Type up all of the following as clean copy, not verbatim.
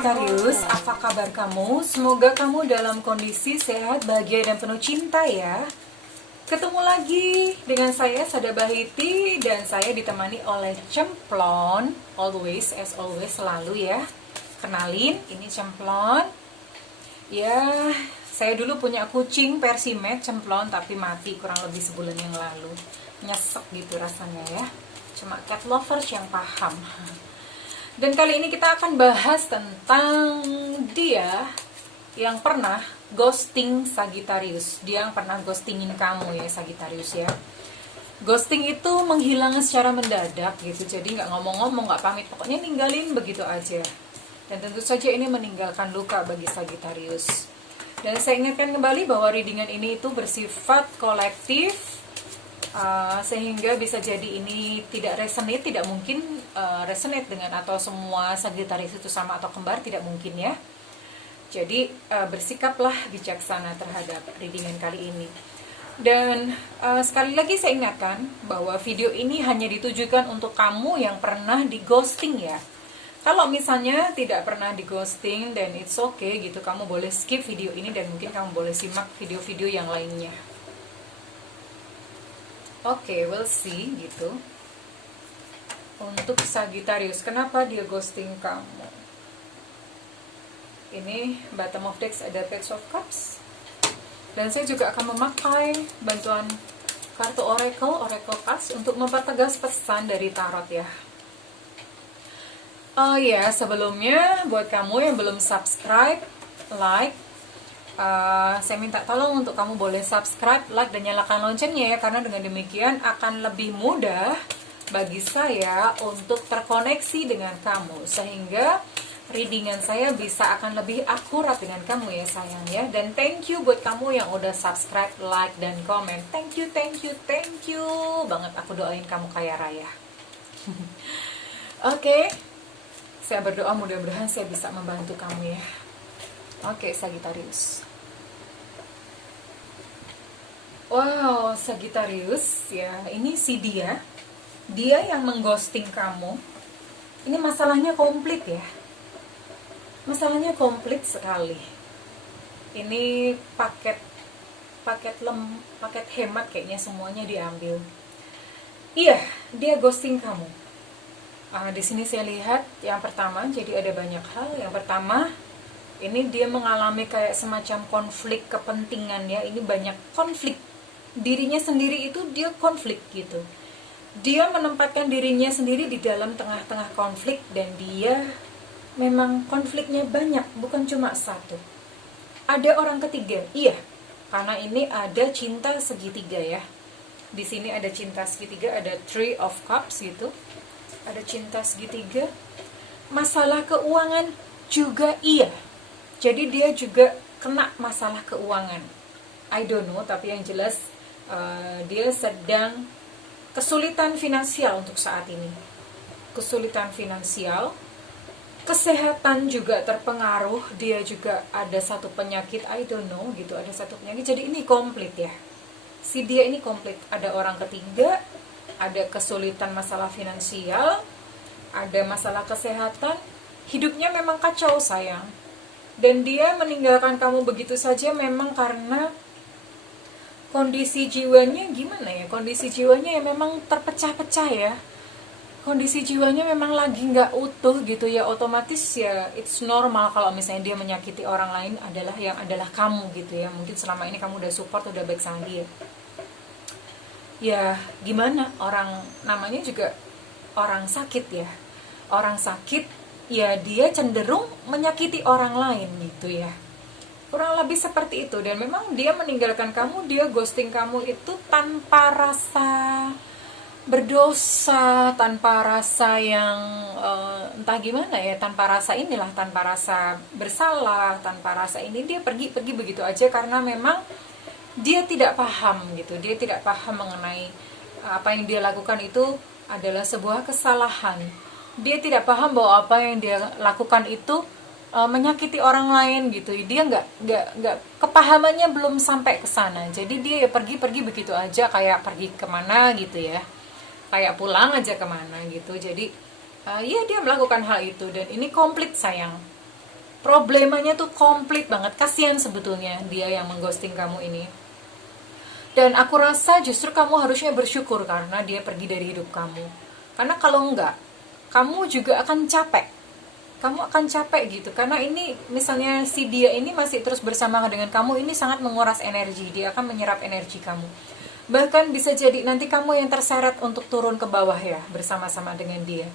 Sagittarius, apa kabar kamu? Semoga kamu dalam kondisi sehat, bahagia, dan penuh cinta ya. Ketemu lagi dengan saya, Sada Bahiti, dan saya ditemani oleh Cemplon. Always, as always, selalu ya. Kenalin, ini Cemplon. Ya, saya dulu punya kucing Persimet, Cemplon, tapi mati kurang lebih sebulan yang lalu. Nyesek gitu rasanya ya. Cuma cat lovers yang paham. Dan kali ini kita akan bahas tentang dia yang pernah ghosting Sagittarius. Dia yang pernah ghostingin kamu ya, Sagittarius ya. Ghosting itu menghilang secara mendadak gitu. Jadi nggak ngomong-ngomong, nggak pamit, pokoknya ninggalin begitu aja. Dan tentu saja ini meninggalkan luka bagi Sagittarius. Dan saya ingatkan kembali bahwa readingan ini itu bersifat kolektif, sehingga bisa jadi ini tidak resonate, tidak mungkin resonate dengan atau semua Sagittarius itu sama atau kembar, tidak mungkin ya. Jadi bersikaplah bijaksana terhadap readingan kali ini. Dan sekali lagi saya ingatkan bahwa video ini hanya ditujukan untuk kamu yang pernah di ghosting ya. Kalau misalnya tidak pernah di ghosting, dan it's okay gitu, kamu boleh skip video ini dan mungkin kamu boleh simak video-video yang lainnya. Oke, we'll see gitu. Untuk Sagittarius, kenapa dia ghosting kamu? Ini bottom of decks ada Page of Cups. Dan saya juga akan memakai bantuan kartu Oracle Cards untuk mempertegas pesan dari tarot ya. Oh ya, sebelumnya buat kamu yang belum subscribe, like, saya minta tolong untuk kamu boleh subscribe, like, dan nyalakan loncengnya ya, karena dengan demikian akan lebih mudah bagi saya untuk terkoneksi dengan kamu, sehingga readingan saya bisa akan lebih akurat dengan kamu ya sayang ya. Dan thank you buat kamu yang udah subscribe, like, dan komen. Thank you banget, aku doain kamu kaya raya. Oke, saya berdoa mudah-mudahan saya bisa membantu kamu ya. Oke, Sagittarius. Wow, Sagittarius ya, ini si dia yang mengghosting kamu. Ini masalahnya komplit ya. Masalahnya komplit sekali. Ini paket hemat kayaknya semuanya diambil. Iya, dia ghosting kamu. Di sini saya lihat yang pertama, jadi ada banyak hal. Yang pertama, ini dia mengalami kayak semacam konflik kepentingan ya. Ini banyak konflik. Dirinya sendiri itu dia konflik gitu. Dia menempatkan dirinya sendiri di dalam tengah-tengah konflik, dan dia memang konfliknya banyak, bukan cuma satu. Ada orang ketiga, iya, karena ini ada cinta segitiga ya. Di sini ada cinta segitiga, ada Three of Cups gitu. Ada cinta segitiga. Masalah keuangan juga iya. Jadi dia juga kena masalah keuangan. I don't know, tapi yang jelas dia sedang kesulitan finansial untuk saat ini. Kesulitan finansial. Kesehatan juga terpengaruh. Dia juga ada satu penyakit, I don't know gitu, ada satu penyakit. Jadi ini komplit ya. Si dia ini komplit. Ada orang ketiga, ada kesulitan masalah finansial, ada masalah kesehatan. Hidupnya memang kacau sayang. Dan dia meninggalkan kamu begitu saja memang karena kondisi jiwanya gimana ya? Kondisi jiwanya ya memang terpecah-pecah ya. Kondisi jiwanya memang lagi nggak utuh gitu ya. Otomatis ya it's normal kalau misalnya dia menyakiti orang lain adalah kamu gitu ya. Mungkin selama ini kamu udah support, udah baik sama dia. Ya gimana, orang namanya juga orang sakit ya. Orang sakit ya dia cenderung menyakiti orang lain gitu ya. Kurang lebih seperti itu. Dan memang dia meninggalkan kamu, dia ghosting kamu itu tanpa rasa berdosa, tanpa rasa yang entah gimana ya, tanpa rasa bersalah, tanpa rasa ini. Dia pergi begitu aja karena memang dia tidak paham gitu. Dia tidak paham mengenai apa yang dia lakukan itu adalah sebuah kesalahan. Dia tidak paham bahwa apa yang dia lakukan itu menyakiti orang lain gitu. Dia nggak kepahamannya belum sampai ke sana. Jadi dia ya pergi begitu aja, kayak pergi kemana gitu ya, kayak pulang aja kemana gitu. Jadi ya dia melakukan hal itu, dan ini komplit sayang. Problemanya tuh komplit banget. Kasihan sebetulnya dia yang mengghosting kamu ini. Dan aku rasa justru kamu harusnya bersyukur karena dia pergi dari hidup kamu. Karena kalau enggak, kamu juga akan capek. Kamu akan capek gitu. Karena ini misalnya si dia ini masih terus bersama dengan kamu, ini sangat menguras energi. Dia akan menyerap energi kamu. Bahkan bisa jadi nanti kamu yang terseret untuk turun ke bawah ya, bersama-sama dengan dia.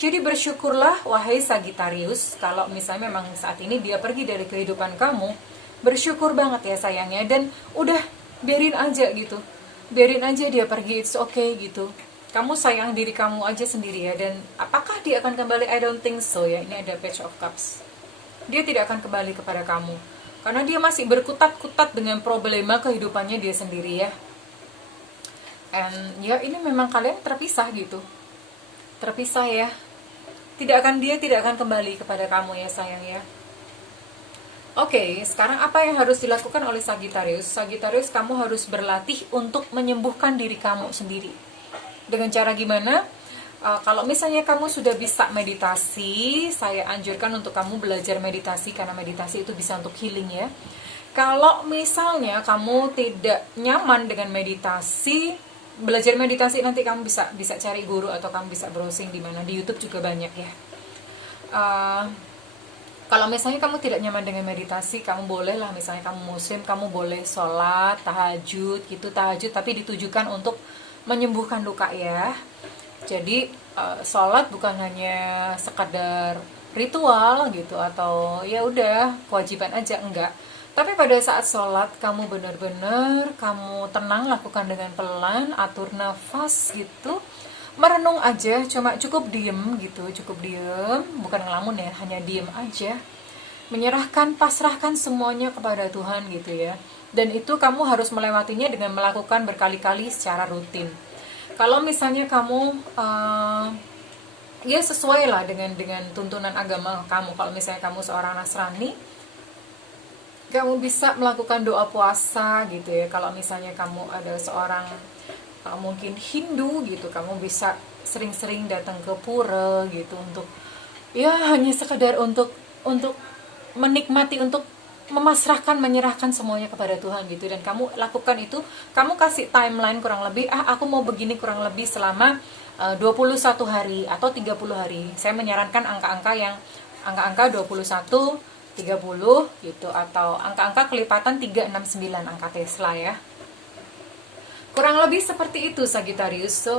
Jadi bersyukurlah wahai Sagittarius, kalau misalnya memang saat ini dia pergi dari kehidupan kamu, bersyukur banget ya sayangnya, dan udah biarin aja gitu. Biarin aja dia pergi, it's okay gitu. Kamu sayang diri kamu aja sendiri ya, dan apakah dia akan kembali? I don't think so ya, ini ada Page of Cups. Dia tidak akan kembali kepada kamu, karena dia masih berkutat-kutat dengan problema kehidupannya dia sendiri ya. And ya ini memang kalian terpisah gitu. Terpisah ya. Dia tidak akan kembali kepada kamu ya sayang ya. Oke, sekarang apa yang harus dilakukan oleh Sagittarius? Sagittarius, kamu harus berlatih untuk menyembuhkan diri kamu sendiri. Dengan cara gimana? Kalau misalnya kamu sudah bisa meditasi, saya anjurkan untuk kamu belajar meditasi, karena meditasi itu bisa untuk healing ya. Kalau misalnya kamu tidak nyaman dengan meditasi, belajar meditasi nanti kamu bisa cari guru, atau kamu bisa browsing di mana, di YouTube juga banyak ya. Kalau misalnya kamu tidak nyaman dengan meditasi, kamu boleh lah, misalnya kamu muslim, kamu boleh sholat tahajud gitu, tahajud tapi ditujukan untuk menyembuhkan luka ya. Jadi sholat bukan hanya sekadar ritual gitu, atau ya udah kewajiban aja, enggak. Tapi pada saat sholat, kamu benar-benar, kamu tenang, lakukan dengan pelan, atur nafas gitu, merenung aja, cukup diem gitu, bukan ngelamun ya, hanya diem aja, menyerahkan, pasrahkan semuanya kepada Tuhan gitu ya. Dan itu kamu harus melewatinya dengan melakukan berkali-kali secara rutin. Kalau misalnya kamu ya sesuai lah dengan tuntunan agama kamu. Kalau misalnya kamu seorang Nasrani, kamu bisa melakukan doa puasa gitu ya. Kalau misalnya kamu ada seorang mungkin Hindu gitu, kamu bisa sering-sering datang ke pura gitu, untuk ya hanya sekedar untuk menikmati, untuk memasrahkan, menyerahkan semuanya kepada Tuhan gitu. Dan kamu lakukan itu, kamu kasih timeline kurang lebih, aku mau begini kurang lebih selama 21 hari atau 30 hari. Saya menyarankan angka-angka 21, 30 gitu, atau angka-angka kelipatan 369, angka Tesla ya. Kurang lebih seperti itu Sagittarius. So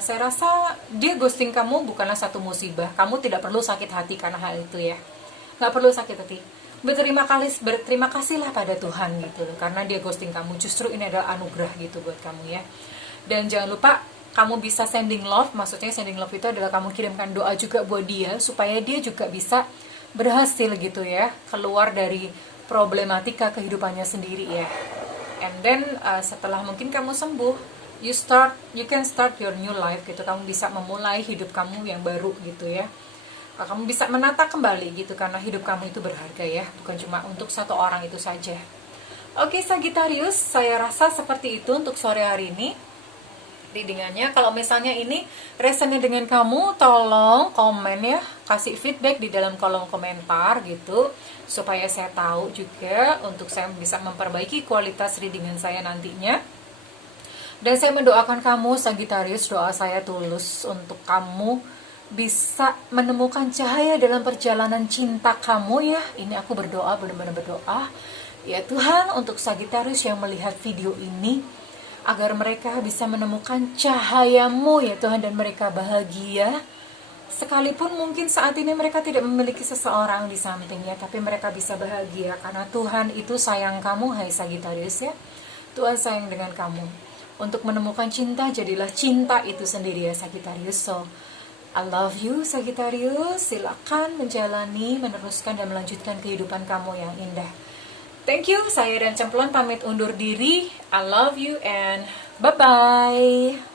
saya rasa dia ghosting kamu bukanlah satu musibah. Kamu tidak perlu sakit hati karena hal itu ya. Nggak perlu sakit hati. Berterima kasihlah pada Tuhan gitu, karena dia ghosting kamu. Justru ini adalah anugerah gitu buat kamu ya. Dan jangan lupa kamu bisa sending love. Maksudnya sending love itu adalah kamu kirimkan doa juga buat dia, supaya dia juga bisa berhasil gitu ya, keluar dari problematika kehidupannya sendiri ya. And then setelah mungkin kamu sembuh, you can start your new life gitu. Kamu bisa memulai hidup kamu yang baru gitu ya. Kamu bisa menata kembali gitu, karena hidup kamu itu berharga ya, bukan cuma untuk satu orang itu saja. Oke Sagittarius, saya rasa seperti itu untuk sore hari ini readingannya. Kalau misalnya ini resonate dengan kamu, tolong komen ya, kasih feedback di dalam kolom komentar gitu, supaya saya tahu juga untuk saya bisa memperbaiki kualitas readingan saya nantinya. Dan saya mendoakan kamu Sagittarius, doa saya tulus untuk kamu bisa menemukan cahaya dalam perjalanan cinta kamu ya. Ini aku berdoa, benar-benar berdoa ya Tuhan, untuk Sagittarius yang melihat video ini, agar mereka bisa menemukan cahayamu ya Tuhan, dan mereka bahagia. Sekalipun mungkin saat ini mereka tidak memiliki seseorang di sampingnya, tapi mereka bisa bahagia karena Tuhan itu sayang kamu, hai Sagittarius ya. Tuhan sayang dengan kamu. Untuk menemukan cinta, jadilah cinta itu sendiri ya Sagittarius. So, I love you Sagittarius. Silakan menjalani, meneruskan dan melanjutkan kehidupan kamu yang indah. Thank you, saya dan Cemplon pamit undur diri. I love you and bye-bye.